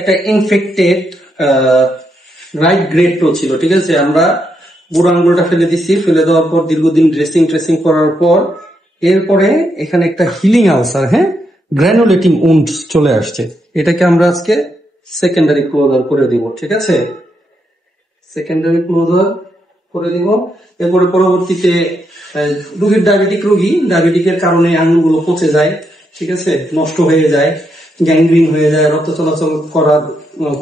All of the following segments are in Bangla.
একটা ইনফেক্টেড রাইট গ্রেড টো ছিল, ঠিক আছে। আমরা বুড়ো আঙ্গুলটা ফেলে দিচ্ছি, ফেলে দেওয়ার পর দীর্ঘদিন ড্রেসিং করার পর এরপরে এখানে একটা হিলিং আলসার, হ্যাঁ, গ্র্যানুলেটিং উন্ডস চলে আসছে। এটাকে আমরা আজকে সেকেন্ডারি ক্লোজার করে দিব, ঠিক আছে। সেকেন্ডারি ক্লোজার করে দিব। এরপরে পরবর্তীতে রোগীর ডায়াবেটিকের কারণে আঙ্গুলগুলো পচে যায়, ঠিক আছে, নষ্ট হয়ে যায়, গ্যাংগ্রিন হয়ে যায়, রক্ত চলাচল করা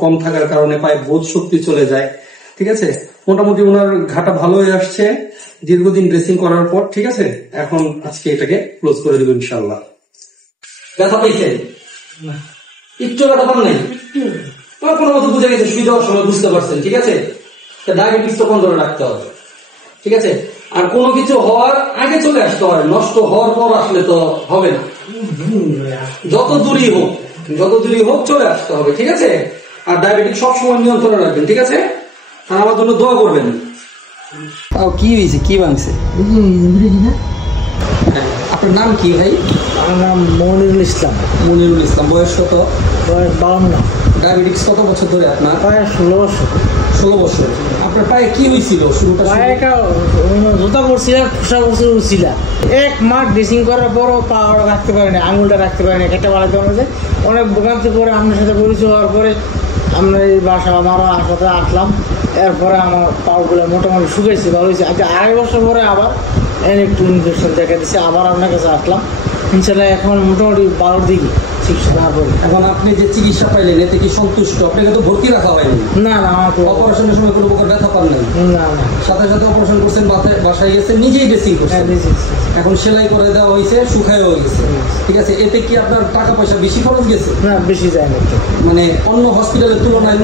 কম থাকার কারণে পায়ে বোধ শক্তি চলে যায়, ঠিক আছে। মোটামুটি ওনার ঘাটা ভালো হয়ে আসছে দীর্ঘদিন ড্রেসিং করার পর, ঠিক আছে। এখন আজকে এটাকে ক্লোজ করে দেবো ইনশাল্লাহ। ব্যথা পাইছে? একটু ব্যথা পান নাই? কোনো মতো বুঝে গেছে, শুয়ে দেওয়ার সময় বুঝতে পারছেন, ঠিক আছে। ডায়াবেটিস তো কন্ট্রোলে রাখতে হবে, ঠিক আছে। আর কোনো কিছু হওয়ার আগে চলে আসতে হয়, নষ্ট হওয়ার পর আসলে তো হবে না। যত দূরই হোক চলে আসতে হবে, ঠিক আছে। আর ডায়াবেটিক সবসময় নিয়ন্ত্রণে রাখবেন, ঠিক আছে। আর আমার জন্য দোয়া করবেন। কি হয়েছে, কি ভাঙছে? আপনার নাম কি ভাই? আমার নাম মনিরুল ইসলাম। মনিরুল ইসলাম। বয়স কত? বয়স 52। ডায়াবেটিক্স কত বছর ধরে আপনার? প্রায় 16 বছর। 16 বছর। আপনার পায়ে কি হয়েছিল শুরুটা? পায়ে একটা জুতা পড়ছিলাম, খোসা পড়ছিল। 1 মাস ড্রেসিং করার পরও পা রাখতে পারিনি, আঙুলটা রাখতে পারিনি, একটা বাড়াতে পারে। অনেক ভোগান্তি পরে আপনার সাথে পরিচয় হওয়ার পরে আমরা এই বাসা আমারও হাসপাতালে আসলাম। এরপরে আমার পাগুলো মোটামুটি শুকাইছে, ভালো হয়েছে। আচ্ছা, 2.5 বছর পরে আবার একটু ইনফেকশন দেখা দিচ্ছে, আবার আপনার কাছে আসলাম। ইনশাল্লাহ এখন মোটামুটি 12 দিকে চিকিৎসা না পড়ে। এখন আপনি যে চিকিৎসা পাইলেন এতে কি সন্তুষ্ট? আপনাকে তো ভর্তি রাখা হয়নি? না না, আমার তো অপারেশনের সময় কোনো প্রকার ব্যথা পান নাই? না না, সাথে সাথে অপারেশন করছেন, বাসায় গেছেন, নিজেই ড্রেসিং করছেন। এখন সেলাই করে দেওয়া হয়েছে, শুকায়ও গেছে, ঠিক আছে। এতে কি আপনার টাকা পয়সা বেশি খরচ গেছে? না, বেশি যায় না। মানে অন্য হসপিটালের তুলনায়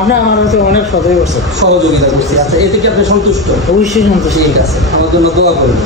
আপনি আমার হচ্ছে অনেক সহযোগিতা করছে। সহযোগিতা করছে। আচ্ছা, এতে কি আপনি সন্তুষ্ট? অবশ্যই সন্তুষ্ট। ঠিক আছে, আমার জন্য দোয়া করবেন।